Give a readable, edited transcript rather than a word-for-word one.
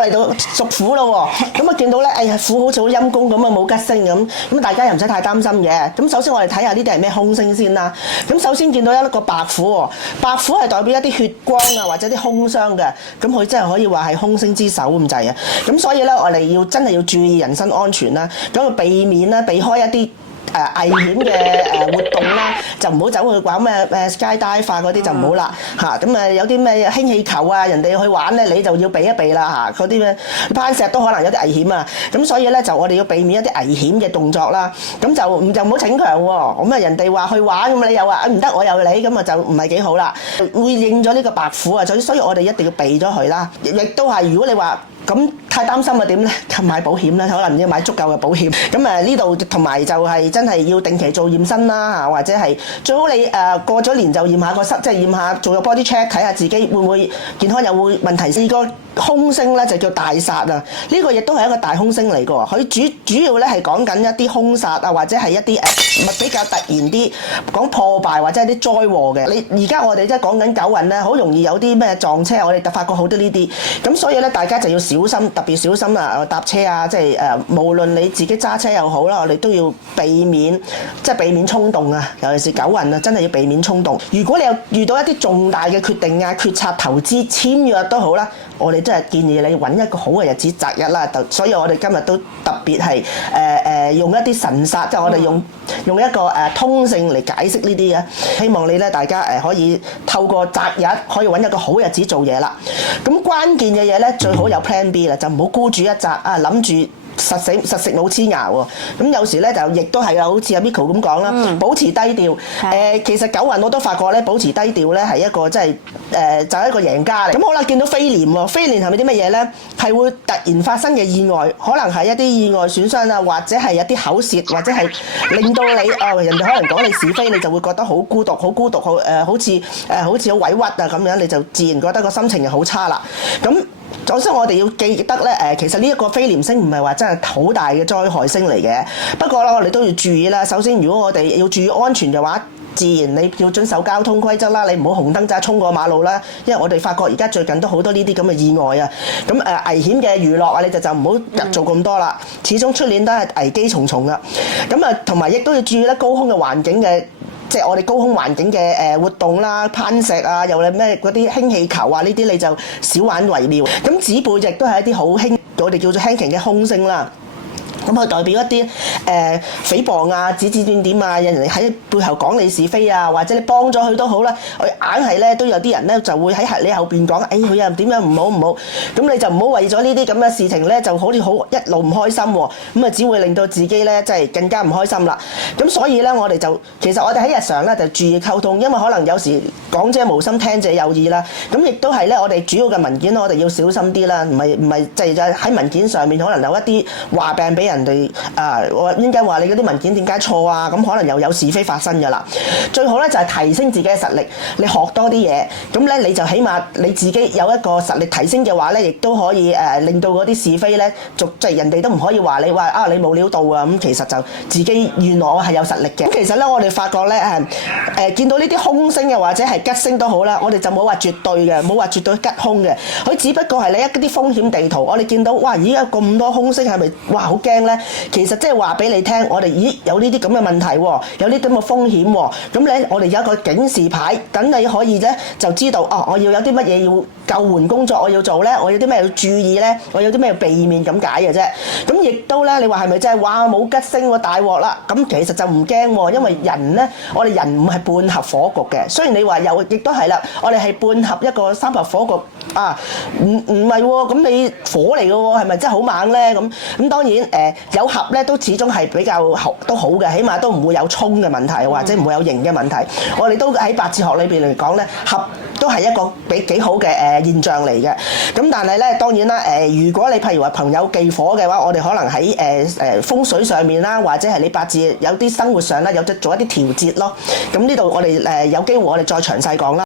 我嚟到屬虎咯喎，咁啊見到咧，哎呀虎好似好陰公咁啊，冇吉星咁大家又唔使太擔心嘅。咁首先我哋睇下呢啲係咩凶星先啦。咁首先見到一個白虎喎，白虎係代表一啲血光啊或者啲兇傷嘅，咁佢真係可以話係兇星之首咁滯啊。咁所以咧我哋真係要注意人身安全啦，咁啊避免啦，避開一啲危險嘅活動啦，就唔好走去玩咩skydive嗰啲就唔好啦嚇。咁有啲咩氫氣球啊，人哋去玩咧，你就要避一避啦嚇。嗰啲咩攀石都可能有啲危險啊。咁所以咧就我哋要避免一啲危險嘅動作啦。咁就唔好逞強喎。咁啊人哋話去玩咁你又話唔得，我又你咁啊就唔係幾好啦。會應咗呢個白虎啊，所以我哋一定要避咗佢啦。亦都係如果你話咁太擔心啊點咧？買保險啦，可能要買足夠嘅保險。咁呢度同埋就係真係要定期做驗身啦，或者係最好你過咗年就驗下個身，即係驗下做個 body check 睇下自己會唔會健康有冇問題。試過凶星咧就叫大煞啊，呢個亦都係一個大凶星嚟㗎喎。佢主要咧係講緊一啲凶殺啊，或者係一啲比較突然啲講破壞或者係啲災禍嘅。你而家我哋即係講緊九運咧，好容易有啲咩撞車，我哋發覺好多呢啲。咁所以咧大家就要小心，特別小心啊搭車啊，即係無論你自己揸車又好啦，我哋都要避免衝動啊，尤其是九運啊，真係要避免衝動。如果你有遇到一啲重大嘅決定啊、決策、投資、簽約都好啦，我哋真係建議你揾一個好嘅日子擇日啦。所以我哋今日都特別係用一啲神煞，即係我哋用一個通勝嚟解釋呢啲嘅。希望你咧大家可以透過擇日可以揾一個好日子做嘢啦。咁關鍵嘅嘢咧最好有 Plan B 啦，就唔好孤注一擲啊，諗住實食冇黐牙喎。咁有時咧就亦都係啊，好似阿 Miko 咁講啦，保持低調。其實九運我都發覺咧，保持低調咧係一個真係就係一個贏家嚟。咁好啦，見到飛廉喎，飛廉係咪啲乜嘢咧？係會突然發生嘅意外，可能係一啲意外損傷啊，或者係一啲口舌，或者係令到你人哋可能講你是非，你就會覺得好孤獨，好似好委屈啊咁樣，你就自然覺得個心情又好差啦。咁首先我哋要記得咧，其實呢一個飛廉星唔係話真係好大嘅災害星嚟嘅。不過咧，我哋都要注意啦。首先，如果我哋要注意安全嘅話，自然你要遵守交通規則啦，你唔好紅燈揸衝過馬路啦。因為我哋發覺而家最近都好多呢啲咁嘅意外啊。咁危險嘅娛樂啊，你就唔好做咁多啦。始終出年都係危機重重噶。咁同埋亦都要注意咧高空嘅環境嘅。即係我哋高空環境嘅活動啦，攀石啊，又係咩嗰啲氫氣球啊，呢啲你就少玩為妙。咁指背亦都係一啲好輕，我哋叫做輕型嘅凶星啦。咁佢代表一啲誹謗啊、指指點點啊，有人喺背後講你是非啊，或者你幫咗佢都好啦，佢硬係咧都有啲人咧就會喺你後邊講，佢又點樣唔好，咁你就唔好為咗呢啲咁嘅事情咧，就好似一路唔開心喎，咁啊只會令到自己咧即係更加唔開心啦。咁所以咧，其實我哋喺日常咧就注意溝通，因為可能有時講者無心，聽者有意啦。咁亦都係咧，我哋主要嘅文件我哋要小心啲啦，唔係即係喺文件上面可能有一啲話病俾人哋我應該話你嗰啲文件點解錯啊？咁可能又有是非發生㗎啦。最好咧就係提升自己嘅實力，你學多啲嘢，咁咧你就起碼你自己有一個實力提升嘅話咧，亦都可以令到嗰啲是非咧，即係人哋都唔可以話你你冇料到啊。咁其實就自己原來我係有實力嘅。咁其實咧我哋發覺咧見到呢啲凶星又或者係吉星都好啦，我哋就冇話絕對嘅，冇話絕對吉凶嘅。佢只不過係你一啲風險地圖，我哋見到而家咁多凶星係咪好驚咧？其實即係話俾你聽，我哋有呢啲咁嘅問題喎，有呢啲咁嘅風險喎，咁咧我哋有一個警示牌，等你可以咧就知道我要有啲乜嘢要救援工作我要做咧，我有啲咩要注意咧，我有啲咩要避免咁解嘅啫。咁亦都咧，你話係咪真係冇吉星喎大鑊啦？咁其實就唔驚喎，因為人咧，我哋人唔係半合火局嘅。雖然你話亦都係啦，我哋係半合一個三合火局啊，唔係喎，咁你火嚟嘅喎，係咪真係好猛咧？咁當然有合咧都始終係比較都好嘅，起碼都唔會有衝嘅問題，或者唔會有刑嘅問題。我哋都喺八字學裏邊嚟講咧，合都係一個幾好嘅現象嚟嘅。咁但係咧，當然啦如果你譬如話朋友忌火嘅話，我哋可能喺風水上面啦，或者係你八字有啲生活上啦，有做一啲調節咯。咁呢度我哋有機會我哋再詳細講啦。